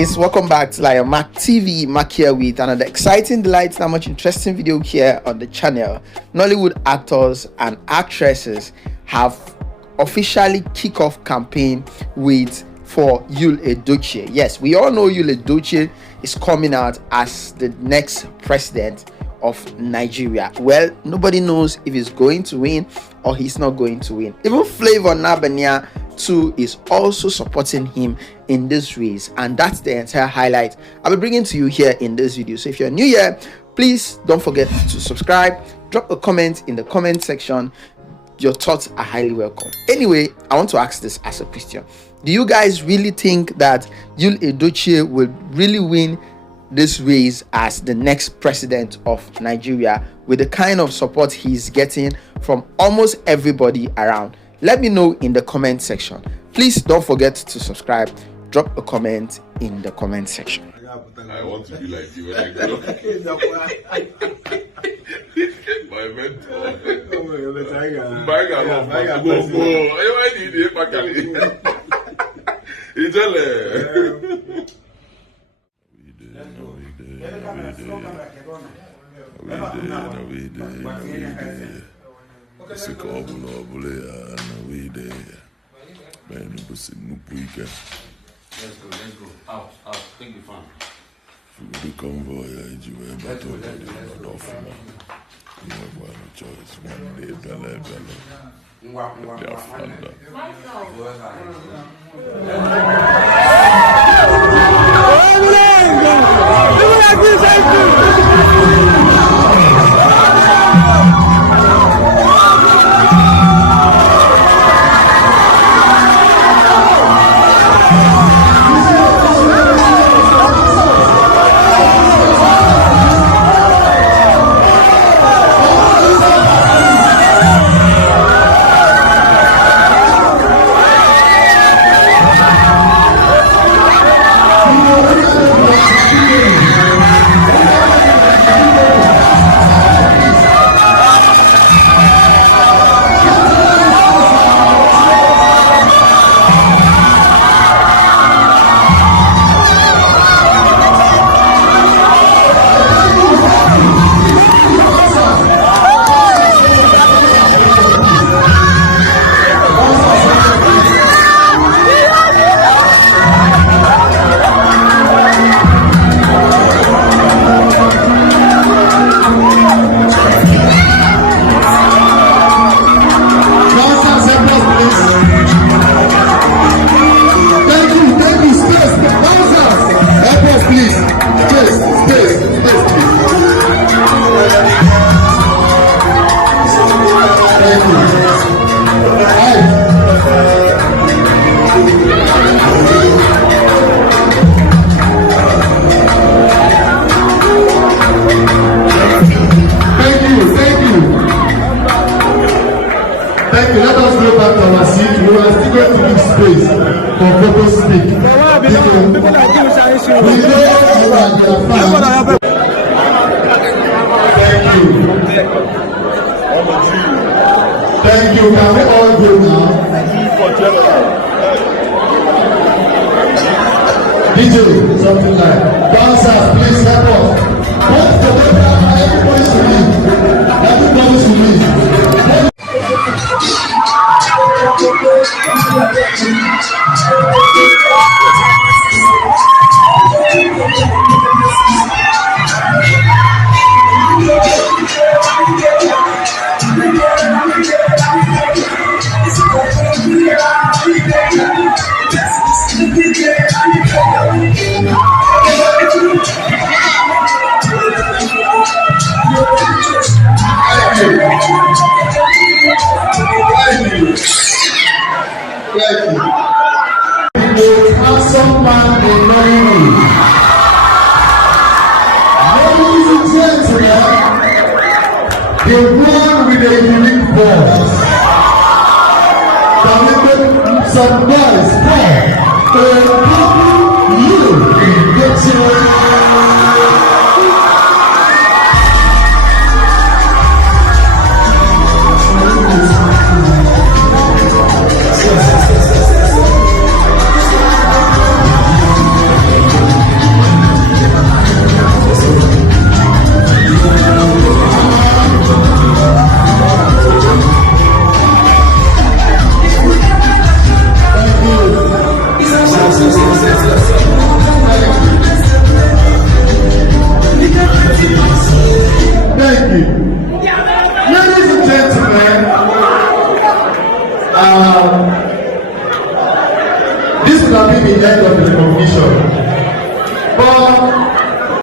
guys, welcome back to Lion Mac TV. Mac here with another exciting, delightful, and much interesting video here on the channel. Nollywood actors and actresses have officially kick off campaign for Yul Edochie. Yes, we all know Yul Edochie is coming out as the next president of Nigeria. Well, nobody knows if he's going to win or he's not going to win. Even Flavour too is also supporting him in this race, and that's the entire highlight I'll be bringing to you here in this video. So if you're new here, please don't forget to subscribe, drop a comment in the comment section. Your thoughts are highly welcome. Anyway, I want to ask this as a question: do you guys really think that Yul Edochie will really win this race as the next president of Nigeria with the kind of support he's getting from almost everybody around? Let me know in the comment section. Please don't forget to subscribe, drop a comment in the comment section. I want to be like you when I grow up. My mentor. Let's go. Out. Take the fan. The convoy, you were battle, not for now. You have one choice. One day, Bella. They are fun. Let us go back to our seat. We are still going to give space for photo stick. We know you are their fans. Thank you. Can we all go now? DJ, something like dancers, please help us. Once the weather, everybody should leave. Everybody should leave. Handsome man in Nollywood. Ladies and gentlemen, the one with a unique voice. Can we make some noise for Yul Edochie?